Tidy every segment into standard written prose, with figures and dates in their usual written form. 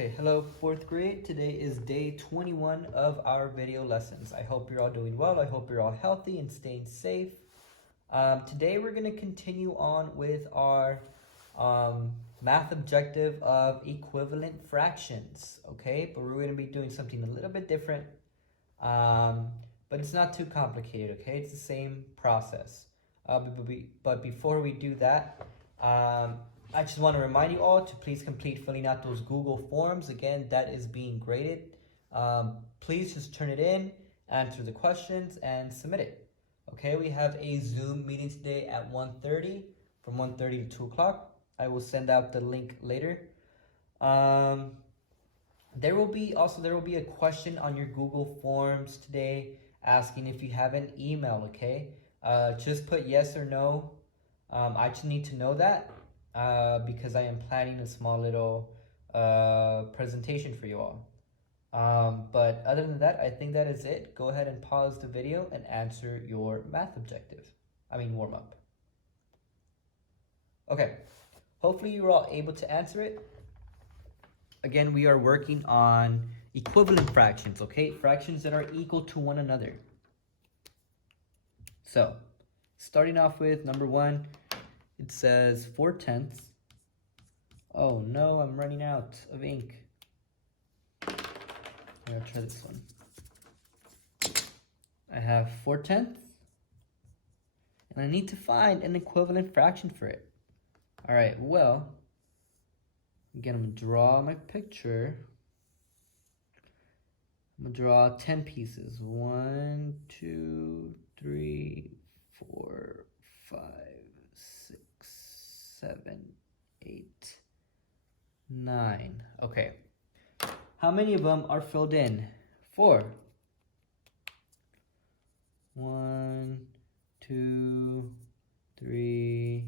Okay, hello fourth grade. Today is day 21 of our video lessons. I hope you're all doing well. I hope you're all healthy and staying safe. Today we're going to continue on with our math objective of equivalent fractions. Okay, but we're going to be doing something a little bit different, but it's not too complicated. Okay, it's the same process. But before we do that, I just want to remind you all to please complete filling out those Google forms. Again, that is being graded. Please just turn it in, answer the questions, and submit it. Okay, we have a Zoom meeting today at 1:30, from 1:30 to 2 o'clock. I will send out the link later. There will be a question on your Google Forms today asking if you have an email, okay? Just put yes or no. I just need to know that. Because I am planning a small little presentation for you all. But other than that, I think that is it. Go ahead and pause the video and answer your math objective. Warm up. Okay, hopefully you were all able to answer it. Again, we are working on equivalent fractions, okay? Fractions that are equal to one another. So, starting off with number one, it says 4/10. Oh no, I'm running out of ink. I'm gonna try this one. I have 4/10, and I need to find an equivalent fraction for it. All right, well, again, I'm gonna draw my picture. I'm gonna draw 10 pieces. 1, 2, 3, 4, 5, 6, 7, 8, 9. Okay. How many of them are filled in? 4. 1, 2, 3,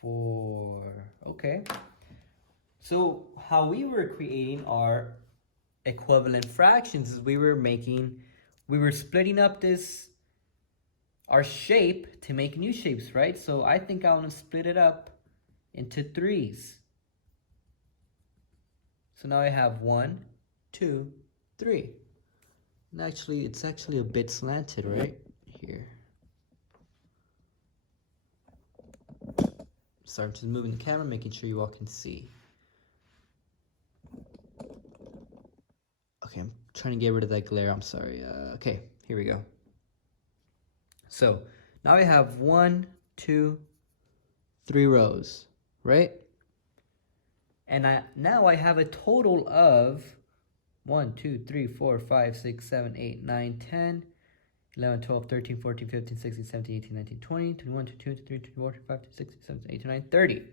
4. Okay. So how we were creating our equivalent fractions is we were splitting up our shape to make new shapes, right? So I think I want to split it up into 3s. So now I have 1, 2, 3. And actually, it's actually a bit slanted right here. Sorry, I'm just moving the camera, making sure you all can see. Okay, I'm trying to get rid of that glare. I'm sorry. Okay, here we go. So now I have 1, 2, 3 rows, right? And now I have a total of 1, 2, 3, 4, 5, 6, 7, 8, 9, 10, 11, 12, 13, 14, 15, 16, 17, 18, 19, 20, 21, 22, 23, 24, 25, 26, 27, 28, 29, 30.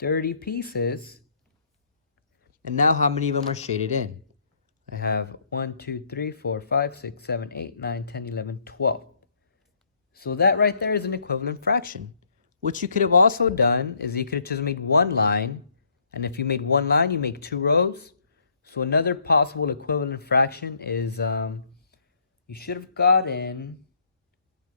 30 pieces. And now how many of them are shaded in? I have 1, 2, 3, 4, 5, 6, 7, 8, 9, 10, 11, 12. So that right there is an equivalent fraction. What you could have also done is you could have just made one line. And if you made one line, you make 2 rows. So another possible equivalent fraction is you should have gotten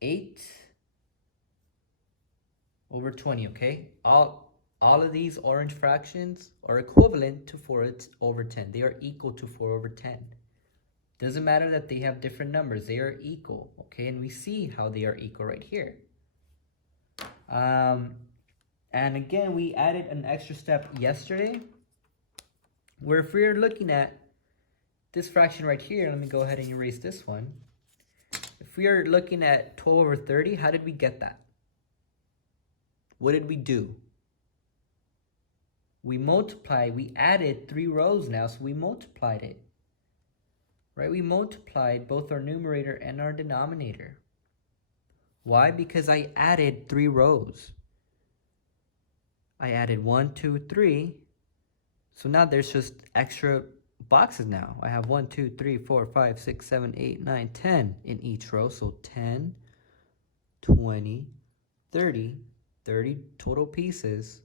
8/20, okay? All of these orange fractions are equivalent to 4/10. They are equal to 4/10. Doesn't matter that they have different numbers. They are equal, okay? And we see how they are equal right here. And again, we added an extra step yesterday, where if we're looking at this fraction right here, let me go ahead and erase this one. If we are looking at 12/30, how did we get that? What did we do? We multiplied, we added 3 rows now, so we multiplied it. Right, we multiplied both our numerator and our denominator. Why? Because I added 3 rows. I added 1, 2, 3. So now there's just extra boxes now. I have 1, 2, 3, 4, 5, 6, 7, 8, 9, 10 in each row. So 10, 20, 30, 30 total pieces.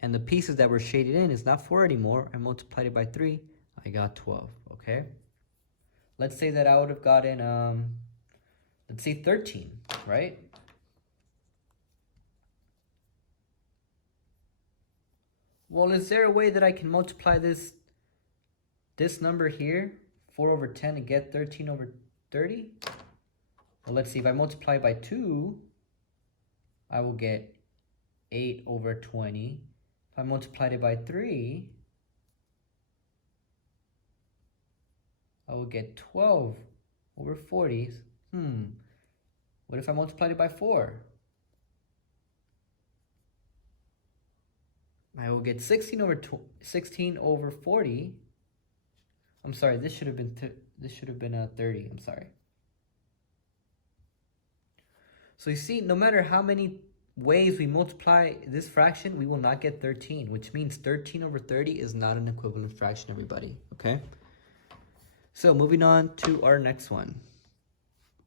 And the pieces that were shaded in is not 4 anymore. I multiplied it by 3. I got 12, okay? Let's say that I would have gotten, let's say 13, right? Well, is there a way that I can multiply this this number here, 4 over 10, to get 13 over 30? Well, let's see. If I multiply by 2, I will get 8 over 20. If I multiplied it by 3, I will get 12 over 40. What if I multiplied it by 4? I will get 16 over 40. I'm sorry, this should have been 30. I'm sorry. So you see, no matter how many ways we multiply this fraction, we will not get 13, which means 13 over 30 is not an equivalent fraction, everybody, okay? So moving on to our next one.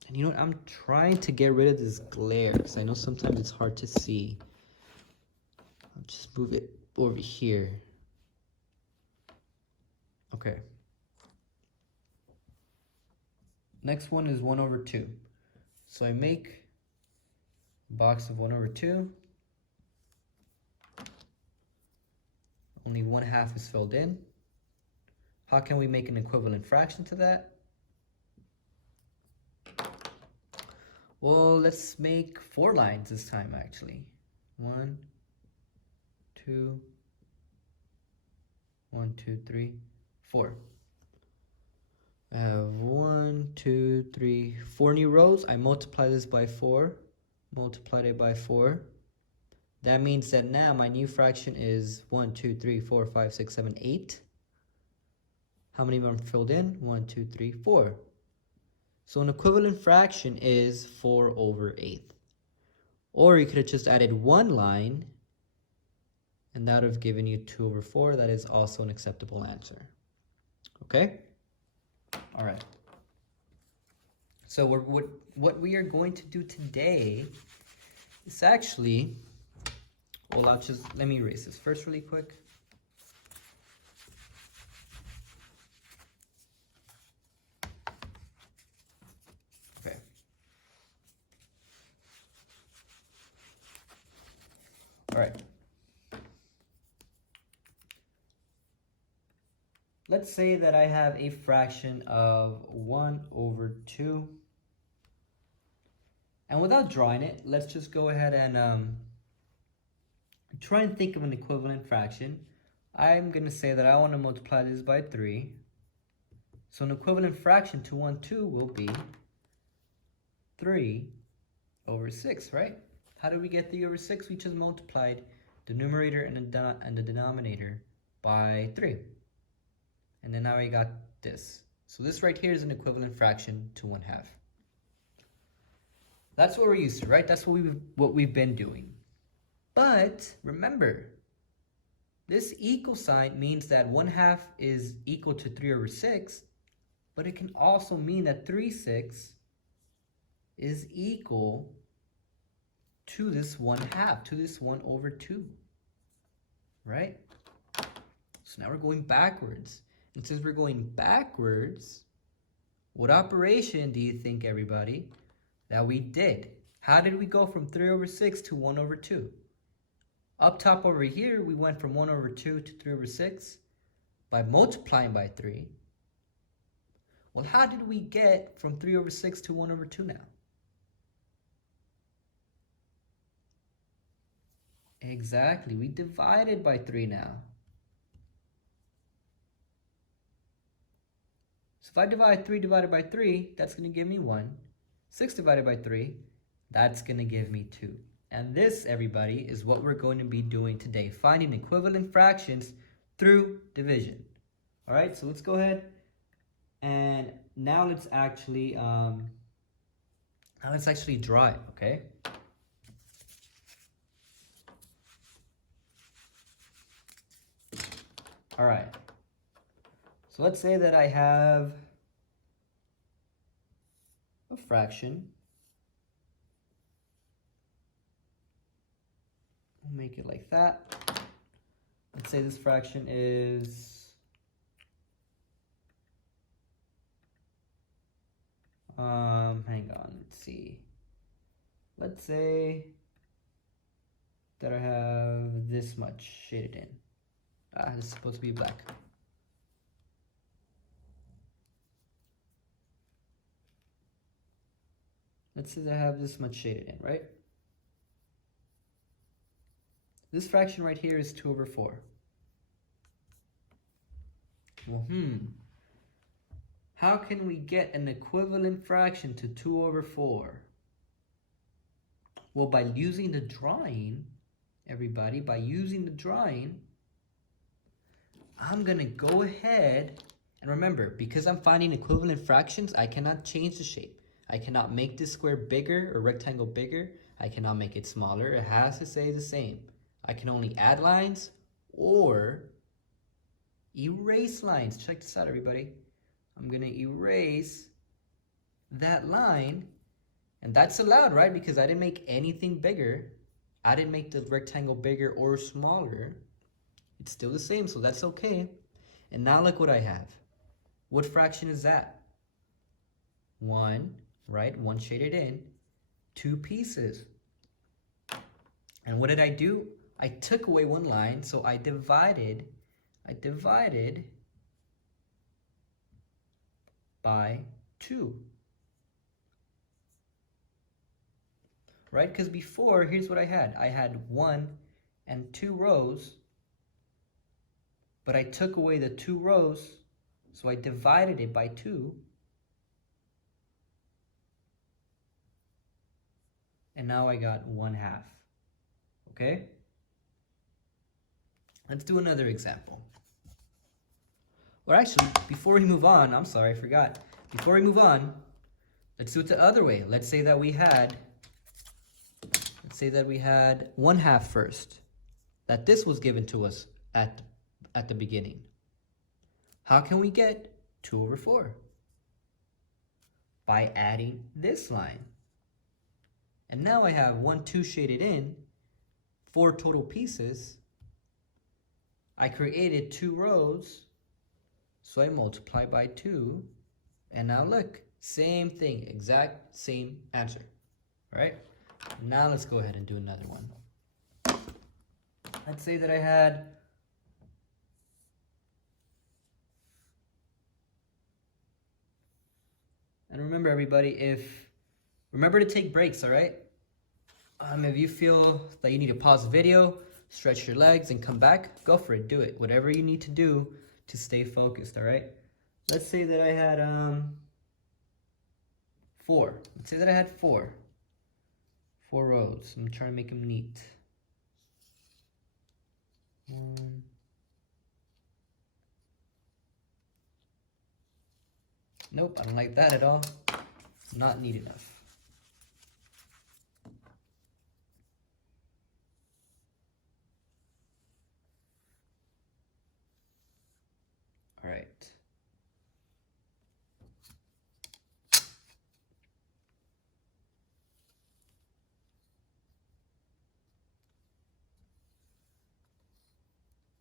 And you know what? I'm trying to get rid of this glare because I know sometimes it's hard to see. I'll just move it over here. Okay. Next one is 1 over 2. So I make a box of 1 over 2. Only 1/2 is filled in. How can we make an equivalent fraction to that? Well, let's make 4 lines this time, actually. 1, 2, 1, 2, 3, 4. I have 1, 2, 3, 4 new rows. I multiply this by 4, multiplied it by 4. That means that now my new fraction is 1, 2, 3, 4, 5, 6, 7, 8. How many are filled in? 1, 2, 3, 4. So an equivalent fraction is 4 over 8. Or you could have just added 1 line, and that would have given you 2 over 4. That is also an acceptable answer. Okay? All right. So what we are going to do today is actually, well, let me erase this first really quick. Okay. All right. Let's say that I have a fraction of 1 over 2. And without drawing it, let's just go ahead and try and think of an equivalent fraction. I'm going to say that I want to multiply this by 3. So an equivalent fraction to 1, 2 will be 3 over 6, right? How did we get 3 over 6? We just multiplied the numerator and the denominator by 3. And then now we got this. So this right here is an equivalent fraction to 1/2. That's what we're used to, right? That's what we've been doing. But remember, this equal sign means that 1/2 is equal to 3 over 6, but it can also mean that 3/6 is equal to this 1/2, to this 1 over 2, right? So now we're going backwards. And since we're going backwards, what operation do you think, everybody, that we did? How did we go from 3 over 6 to 1 over 2? Up top over here, we went from 1 over 2 to 3 over 6 by multiplying by 3. Well, how did we get from 3 over 6 to 1 over 2 now? Exactly, we divided by 3 now. So if I divide 3 divided by 3, that's going to give me 1. 6 divided by 3, that's going to give me 2. And this, everybody, is what we're going to be doing today, finding equivalent fractions through division. All right, so let's go ahead and now let's actually draw it, okay? All right. So let's say that I have a fraction. I'll make it like that. Let's say this fraction is hang on, let's see. Let's say that I have this much shaded in. This is supposed to be black. let's say that I have this much shaded in, right? This fraction right here is 2 over 4. Well, how can we get an equivalent fraction to 2 over 4? Well, by using the drawing, everybody, by using the drawing, I'm going to go ahead, and remember, because I'm finding equivalent fractions, I cannot change the shape. I cannot make this square bigger or rectangle bigger. I cannot make it smaller. It has to stay the same. I can only add lines or erase lines. Check this out, everybody. I'm going to erase that line, and that's allowed, right? Because I didn't make anything bigger. I didn't make the rectangle bigger or smaller. It's still the same, so that's okay. And now look what I have. What fraction is that? 1, right? 1 shaded in, 2 pieces. And what did I do? I took away one line, so I divided by 2. Right? Because before, here's what I had. I had 1 and 2 rows, but I took away the 2 rows, so I divided it by 2. And now I got 1/2. Okay? Let's do another example. Or actually, before we move on, I'm sorry, I forgot. Before we move on, let's do it the other way. Let's say that we had 1/2 first. That this was given to us at the beginning. How can we get 2 over 4? By adding this line. And now I have 1, 2 shaded in, 4 total pieces. I created 2 rows, so I multiply by 2. And now look, same thing, exact same answer. All right? Now let's go ahead and do another one. Let's say that I had and remember everybody, remember to take breaks, all right? If you feel that you need to pause the video, stretch your legs and come back, go for it, do it. Whatever you need to do to stay focused, all right? Let's say that I had 4. Let's say that I had 4 rows. I'm trying to make them neat. Nope, I don't like that at all. Not neat enough. All right.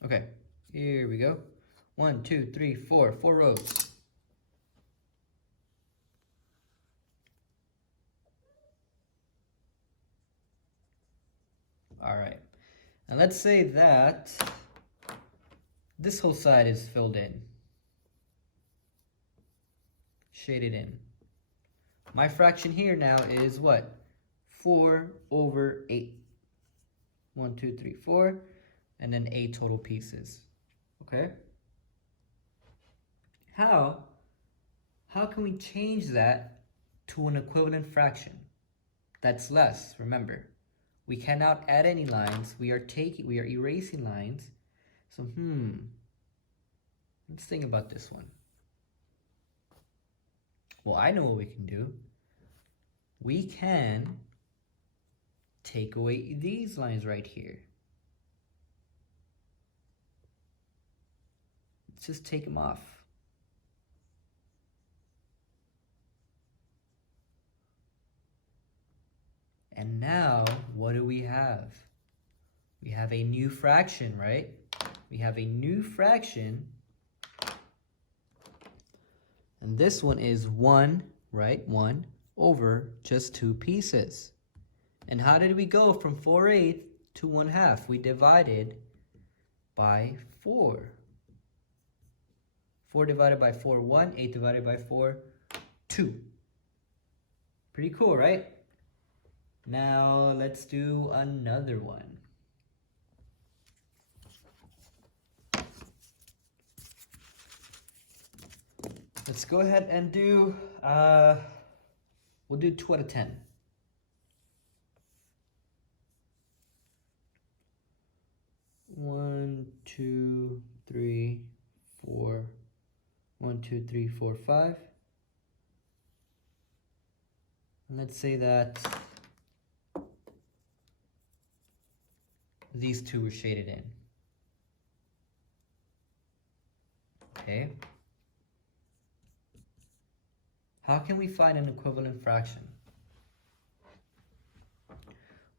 Okay, here we go. 1, 2, 3, 4 rows. All right, and let's say that this whole side is filled in, shaded in. My fraction here now is what? 4 over 8. 1, 2, 3, 4, and then 8 total pieces. Okay? How can we change that to an equivalent fraction? That's less, remember. We cannot add any lines. We are erasing lines. So, let's think about this one. Well, I know what we can do. We can take away these lines right here. Let's just take them off. And now, what do we have? We have a new fraction, right? We have a new fraction. And this one is 1, right? 1 over just 2 pieces. And how did we go from 4/8 to 1/2? We divided by 4. 4 divided by 4, 1. 8 divided by 4, 2. Pretty cool, right? Now let's do another one. Let's go ahead and do, we'll do 2 out of 10. One, two, three, four. 1, 2, 3, 4, 5. And let's say that these two were shaded in. Okay. How can we find an equivalent fraction?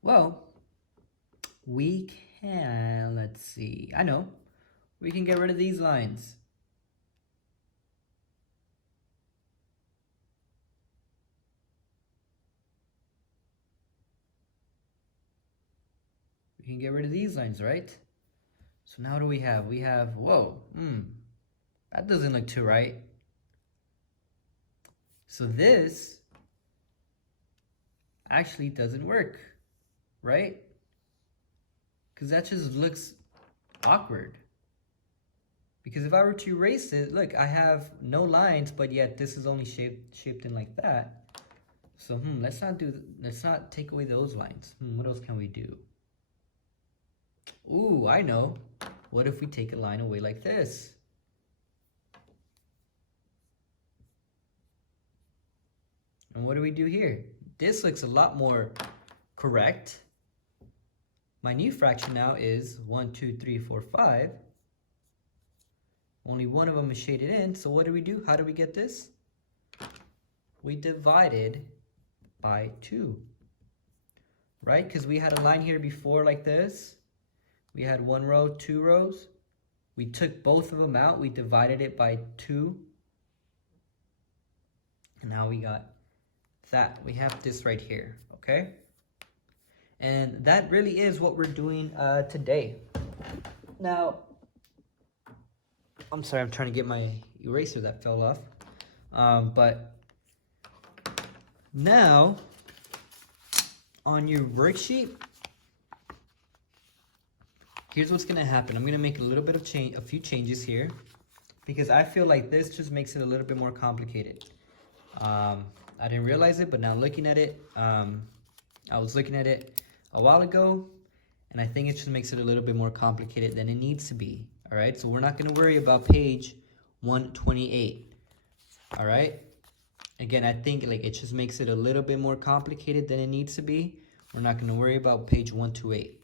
Well, we can, let's see, I know. We can get rid of these lines. We can get rid of these lines, right? So now what do we have? We have, whoa, that doesn't look too right. So this actually doesn't work, right? Because that just looks awkward. Because if I were to erase it, look, I have no lines, but yet this is only shaped in like that. So let's not take away those lines. What else can we do? Ooh, I know. What if we take a line away like this? And what do we do here? This looks a lot more correct. My new fraction now is 1, 2, 3, 4, 5. Only one of them is shaded in, so what do we do? How do we get this? We divided by 2, right? Because we had a line here before like this. We had 1 row, 2 rows. We took both of them out. We divided it by 2. And now we got that. We have this right here, okay? And that really is what we're doing today. Now, I'm sorry, I'm trying to get my eraser that fell off. But now, on your worksheet, here's what's gonna happen. I'm gonna make a little bit of a few changes here, because I feel like this just makes it a little bit more complicated. I didn't realize it, but now looking at it, I was looking at it a while ago, and I think it just makes it a little bit more complicated than it needs to be. All right, so we're not gonna worry about page 128. All right, again, I think like it just makes it a little bit more complicated than it needs to be. We're not gonna worry about page 128.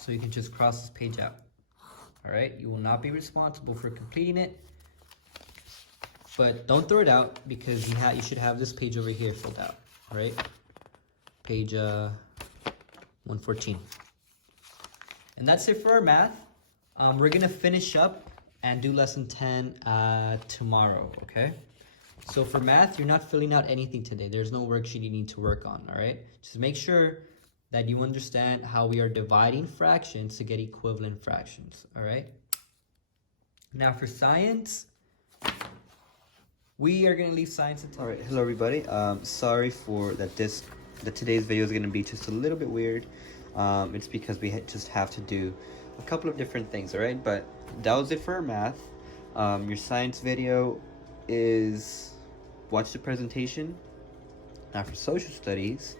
So you can just cross this page out. All right, you will not be responsible for completing it, but don't throw it out, because you should have this page over here filled out. All right, page 114. And that's it for our math. We're gonna finish up and do lesson 10 tomorrow, okay? So for math, you're not filling out anything today. There's no worksheet you need to work on, all right? Just make sure that you understand how we are dividing fractions to get equivalent fractions, all right? Now for science, we are gonna leave science until... All right, hello everybody. Sorry for that today's video is gonna be just a little bit weird. It's because we just have to do a couple of different things, all right? But that was it for our math. Your science video is watch the presentation. Now for social studies,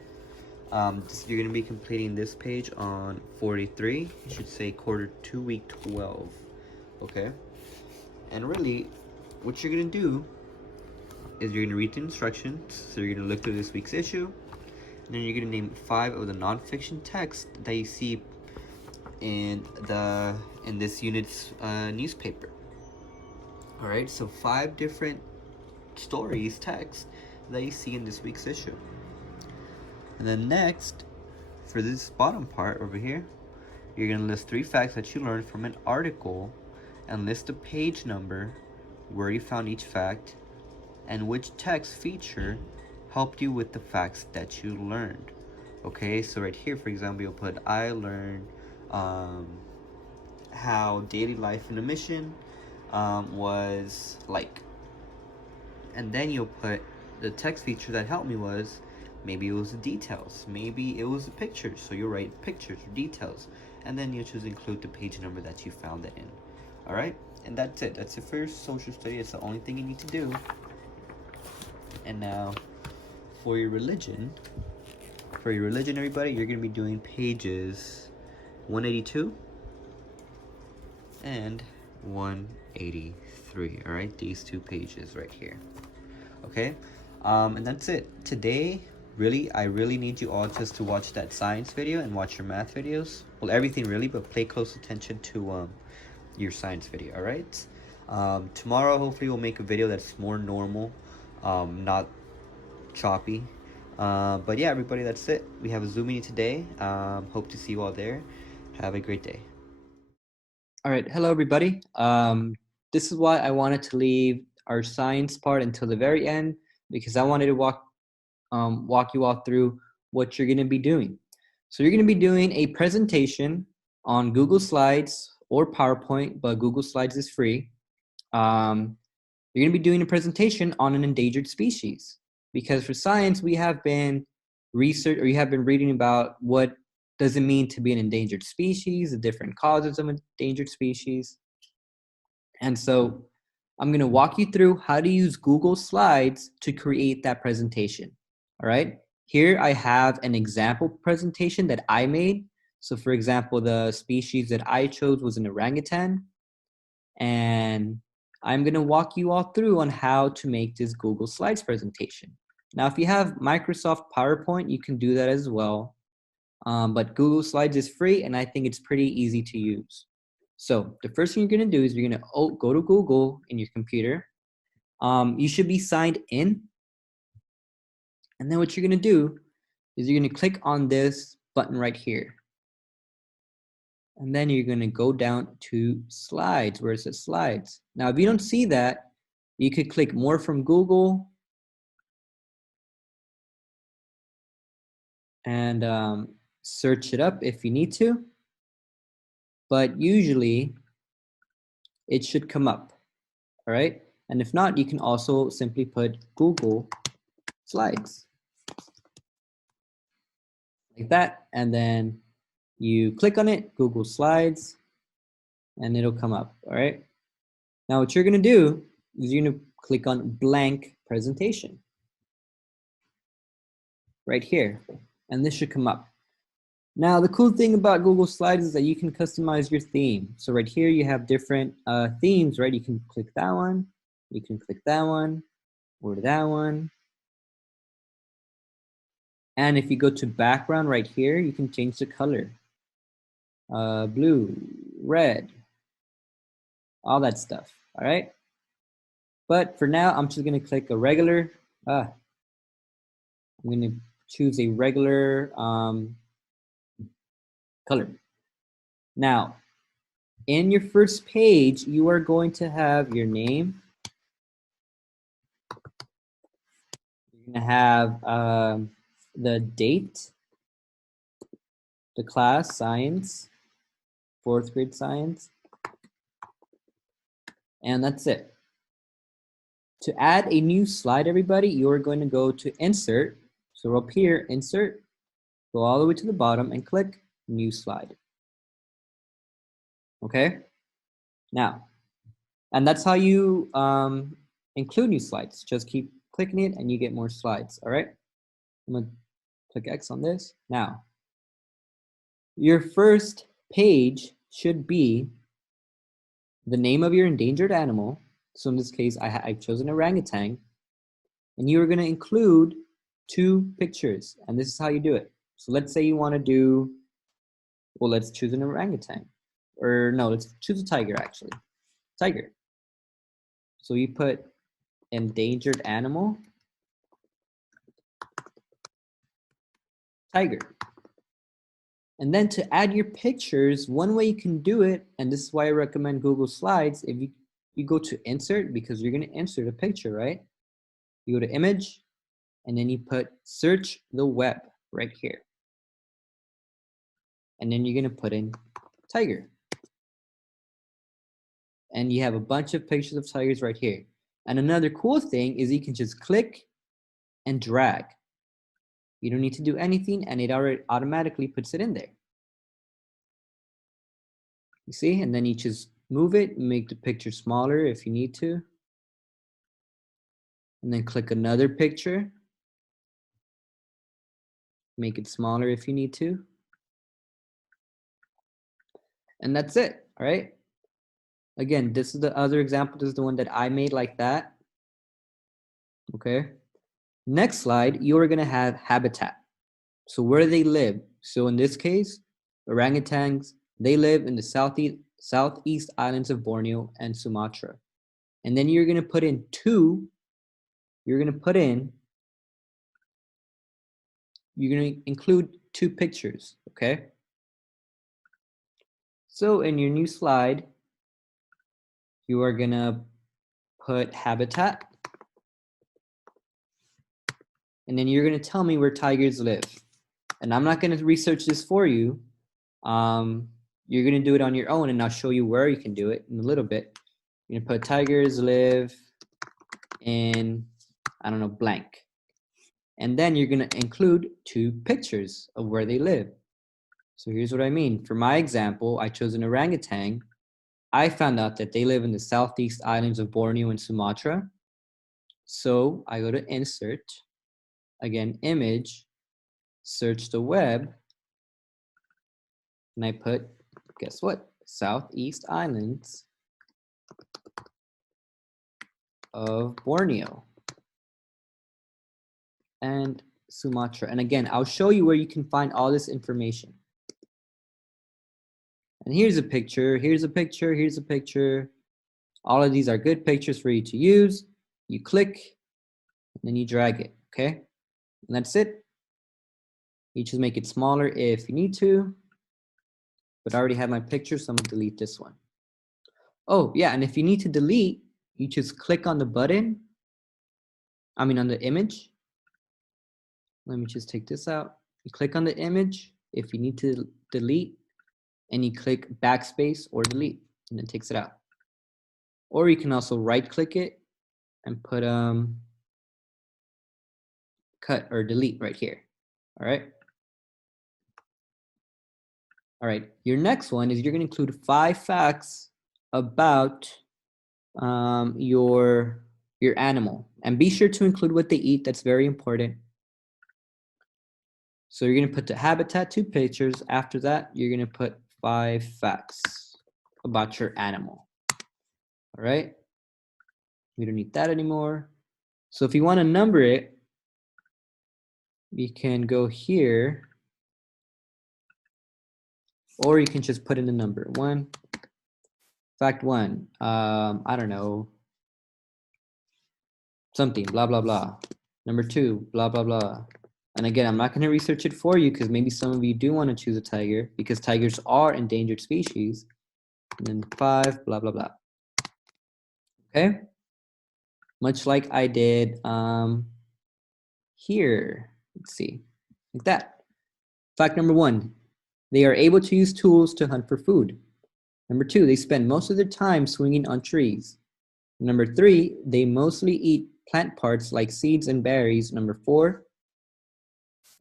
you're going to be completing this page on 43. It should say quarter 2, week 12. Okay? And really, what you're going to do is you're going to read the instructions. So you're going to look through this week's issue. And then you're going to name 5 of the nonfiction texts that you see in this unit's newspaper. All right? So 5 different stories, texts that you see in this week's issue. And then next, for this bottom part over here, you're going to list 3 facts that you learned from an article and list the page number, where you found each fact, and which text feature helped you with the facts that you learned. Okay, so right here, for example, you'll put, I learned how daily life in a mission was like. And then you'll put the text feature that helped me was Maybe it was the details. Maybe it was the pictures. So you write pictures or details, and then you just include the page number that you found it in. All right, and that's it. That's it for your social study. It's the only thing you need to do. And now, for your religion, everybody, you're gonna be doing pages 182 and 183. All right, these two pages right here. Okay, and that's it. Today, I really need you all just to watch that science video and watch your math videos. Well, everything really, but pay close attention to your science video. All right. Tomorrow, hopefully, we'll make a video that's more normal, not choppy. But yeah, everybody, that's it. We have a Zoom meeting today. Hope to see you all there. Have a great day. All right, hello everybody. This is why I wanted to leave our science part until the very end, because I wanted to walk you all through what you're going to be doing. So you're going to be doing a presentation on Google Slides or PowerPoint, but Google Slides is free. You're going to be doing a presentation on an endangered species, because for science we have been you have been reading about what does it mean to be an endangered species, the different causes of endangered species. And so I'm going to walk you through how to use Google Slides to create that presentation. All right. Here I have an example presentation that I made. So for example, the species that I chose was an orangutan. And I'm going to walk you all through on how to make this Google Slides presentation. Now, if you have Microsoft PowerPoint, you can do that as well. But Google Slides is free, and I think it's pretty easy to use. So the first thing you're going to do is you're going to go to Google in your computer. You should be signed in. And then what you're going to do is you're going to click on this button right here. And then you're going to go down to Slides, where it says Slides. Now, if you don't see that, you could click More from Google. And search it up if you need to. But usually, it should come up. All right. And if not, you can also simply put Google Slides like that. And then you click on it, Google Slides, and it'll come up. All right. Now, what you're going to do is you're going to click on blank presentation right here. And this should come up. Now, the cool thing about Google Slides is that you can customize your theme. So right here, you have different themes, right? You can click that one, you can click that one, or that one. And if you go to background right here, you can change the color. Blue, red, all that stuff, all right? But for now, I'm just gonna click a regular, I'm gonna choose a regular color. Now, in your first page, you are going to have your name. You're gonna have the date, the class, science, 4th grade science, and that's it. To add a new slide, everybody, you're going to go to Insert. So up here, Insert, go all the way to the bottom and click New Slide. Okay? Now, and that's how you include new slides. Just keep clicking it and you get more slides, all right? I'm gonna click X on this. Now, your first page should be the name of your endangered animal. So in this case, I've chosen orangutan. And you're gonna include 2 pictures. And this is how you do it. So let's say you wanna do, well, let's choose an orangutan. Or no, let's choose a tiger actually. Tiger. So you put endangered animal, tiger. And then to add your pictures, one way you can do it, and this is why I recommend Google Slides, if you go to Insert, because you're going to insert a picture, right? You go to Image, and then you put Search the Web right here. And then you're going to put in tiger. And you have a bunch of pictures of tigers right here. And another cool thing is you can just click and drag. You don't need to do anything, and it already automatically puts it in there. You see? And then you just move it, make the picture smaller if you need to. And then click another picture. Make it smaller if you need to. And that's it, all right? Again, this is the other example. This is the one that I made like that. Okay. Next slide, you are going to have habitat. So where they live. So in this case, orangutans, they live in the southeast islands of Borneo and Sumatra. And then you're going to put in you're going to include 2 pictures, okay? So in your new slide, you are going to put habitat. And then you're going to tell me where tigers live. And I'm not going to research this for you. You're going to do it on your own, and I'll show you where you can do it in a little bit. You're going to put tigers live in, I don't know, blank. And then you're going to include 2 pictures of where they live. So here's what I mean. For my example, I chose an orangutan. I found out that they live in the southeast islands of Borneo and Sumatra. So I go to insert, again, image, search the web, and I put, guess what? Southeast Islands of Borneo and Sumatra. And again, I'll show you where you can find all this information. And here's a picture, here's a picture, here's a picture. All of these are good pictures for you to use. You click, and then you drag it, okay? And that's it. You just make it smaller if you need to. But I already have my picture, so I'm gonna delete this one. Oh, yeah, and if you need to delete, you just click on the button, on the image. Let me just take this out. You click on the image if you need to delete, and you click backspace or delete, and it takes it out. Or you can also right click it and put cut or delete right here. All right. All right. Your next one is you're going to include 5 facts about your animal, and be sure to include what they eat. That's very important. So you're going to put the habitat 2 pictures. After that, you're going to put 5 facts about your animal. All right. We don't need that anymore. So if you want to number it, you can go here, or you can just put in the number 1. Fact 1, I don't know, something, blah, blah, blah. Number 2, blah, blah, blah. And again, I'm not going to research it for you because maybe some of you do want to choose a tiger because tigers are endangered species. And then 5, blah, blah, blah. Okay? Much like I did here. Let's see, like that. Fact number 1, they are able to use tools to hunt for food. Number 2, they spend most of their time swinging on trees. Number 3, they mostly eat plant parts like seeds and berries. Number 4,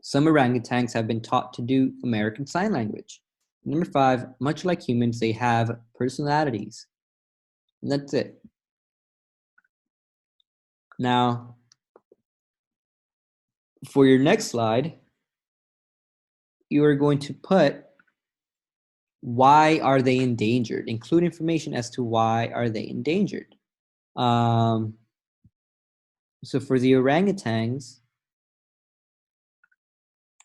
some orangutans have been taught to do American Sign Language. Number 5, much like humans, they have personalities. And that's it. Now, for your next slide, you are going to put why are they endangered? Include information as to why are they endangered. So for the orangutans,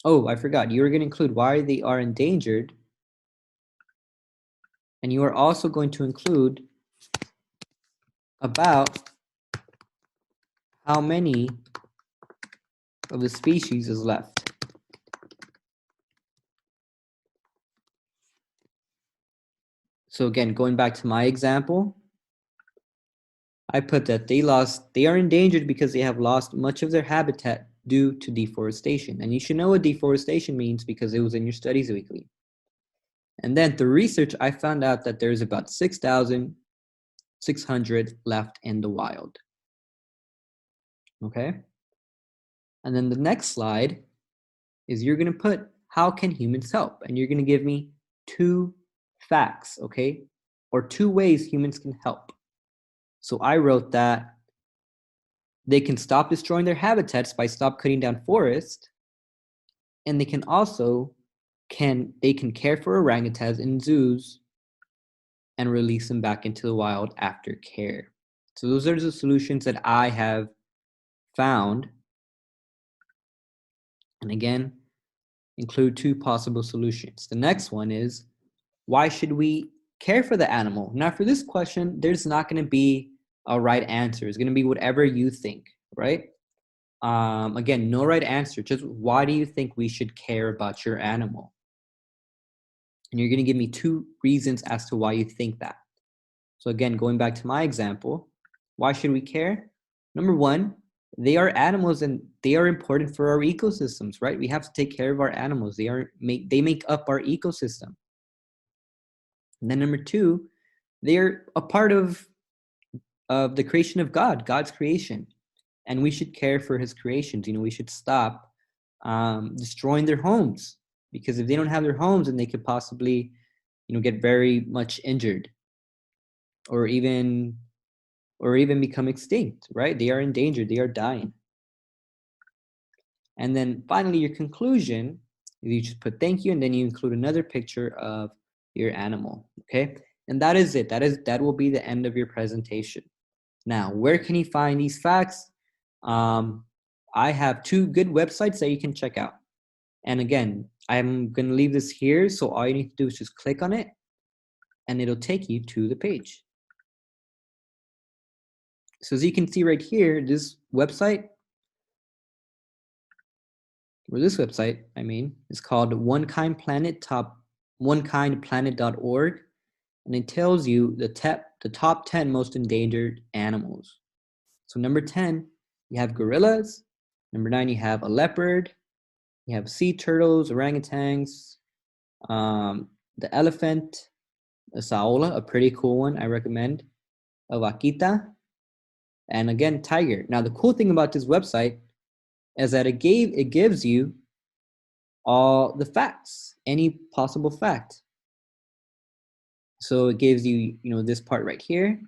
oh, I forgot. You are going to include why they are endangered. And you are also going to include about how many of the species is left. So again, going back to my example, I put that they are endangered because they have lost much of their habitat due to deforestation. And you should know what deforestation means because it was in your studies weekly. And then through research, I found out that there's about 6,600 left in the wild. Okay. And then the next slide is you're going to put, how can humans help? And you're going to give me 2 facts, okay? Or 2 ways humans can help. So I wrote that they can stop destroying their habitats by stop cutting down forests, and they can also they can care for orangutans in zoos and release them back into the wild after care. So those are the solutions that I have found. And again, include 2 possible solutions. The next one is, why should we care for the animal? Now, for this question, there's not going to be a right answer. It's going to be whatever you think, right? Again, no right answer. Just why do you think we should care about your animal? And you're going to give me 2 reasons as to why you think that. So again, going back to my example, why should we care? Number 1, they are animals and they are important for our ecosystems, right? We have to take care of our animals. They make up our ecosystem. And then number 2, they're a part of the creation of God, God's creation. And we should care for his creations. We should stop destroying their homes, because if they don't have their homes, then they could possibly, get very much injured or even become extinct, right? They are endangered, they are dying. And then finally, your conclusion, you just put thank you, and then you include another picture of your animal, okay? And that is it. That will be the end of your presentation. Now, where can you find these facts? I have 2 good websites that you can check out. And again, I'm going to leave this here, so all you need to do is just click on it, and it'll take you to the page. So as you can see right here, this website, is called onekindplanet.org, and it tells you the top 10 most endangered animals. So number 10, you have gorillas. Number 9, you have a leopard. You have sea turtles, orangutans, the elephant, a saola, a pretty cool one, I recommend, a vaquita, and again, tiger. Now, the cool thing about this website is that it gives you all the facts, any possible fact. So it gives you, this part right here.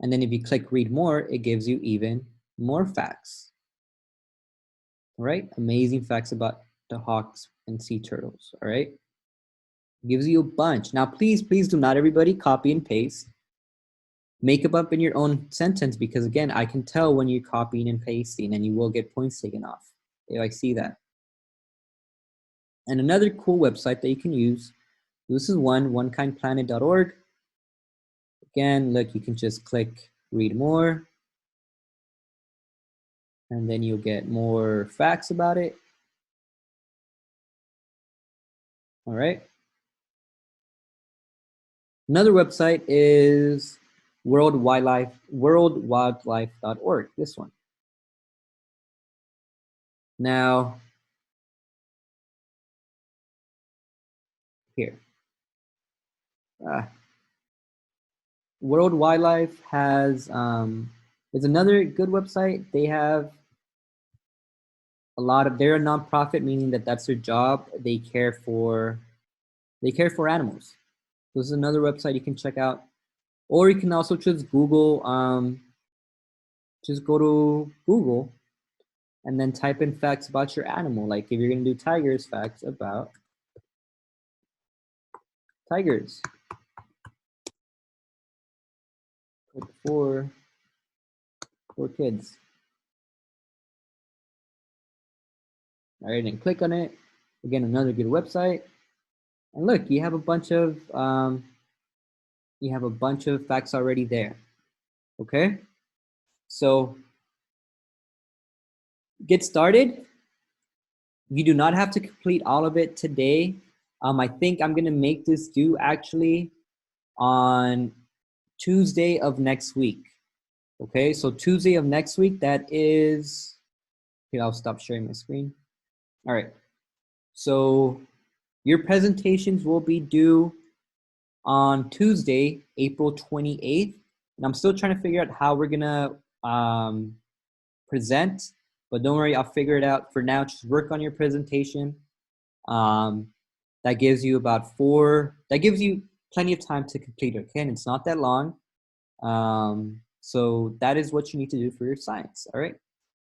And then if you click read more, it gives you even more facts. All right, amazing facts about the hawks and sea turtles. All right, gives you a bunch. Now, please do not everybody copy and paste. Make it up in your own sentence, because again, I can tell when you're copying and pasting, and you will get points taken off if I see that. And another cool website that you can use, this is onekindplanet.org. Again, look, you can just click read more, and then you'll get more facts about it. All right. Another website is worldwildlife.org, this one. Now, here. World Wildlife is another good website. They have they're a nonprofit, meaning that that's their job. They care for animals. This is another website you can check out. Or you can also just Google, just go to Google and then type in facts about your animal. Like if you're gonna do tigers, facts about tigers. For kids. All right, and click on it. Again, another good website. And look, you have a bunch of facts already there. Okay, so get started. You do not have to complete all of it today. I think I'm gonna make this due actually on Tuesday of next week. Okay, so Tuesday of next week, that is, here, I'll stop sharing my screen. All right, so your presentations will be due on Tuesday, April 28th. And I'm still trying to figure out how we're gonna present, but don't worry, I'll figure it out. For now, just work on your presentation. That gives you about 4, that gives you plenty of time to complete it, okay? And it's not that long. So that is what you need to do for your science, all right?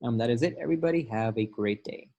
That is it, everybody. Have a great day.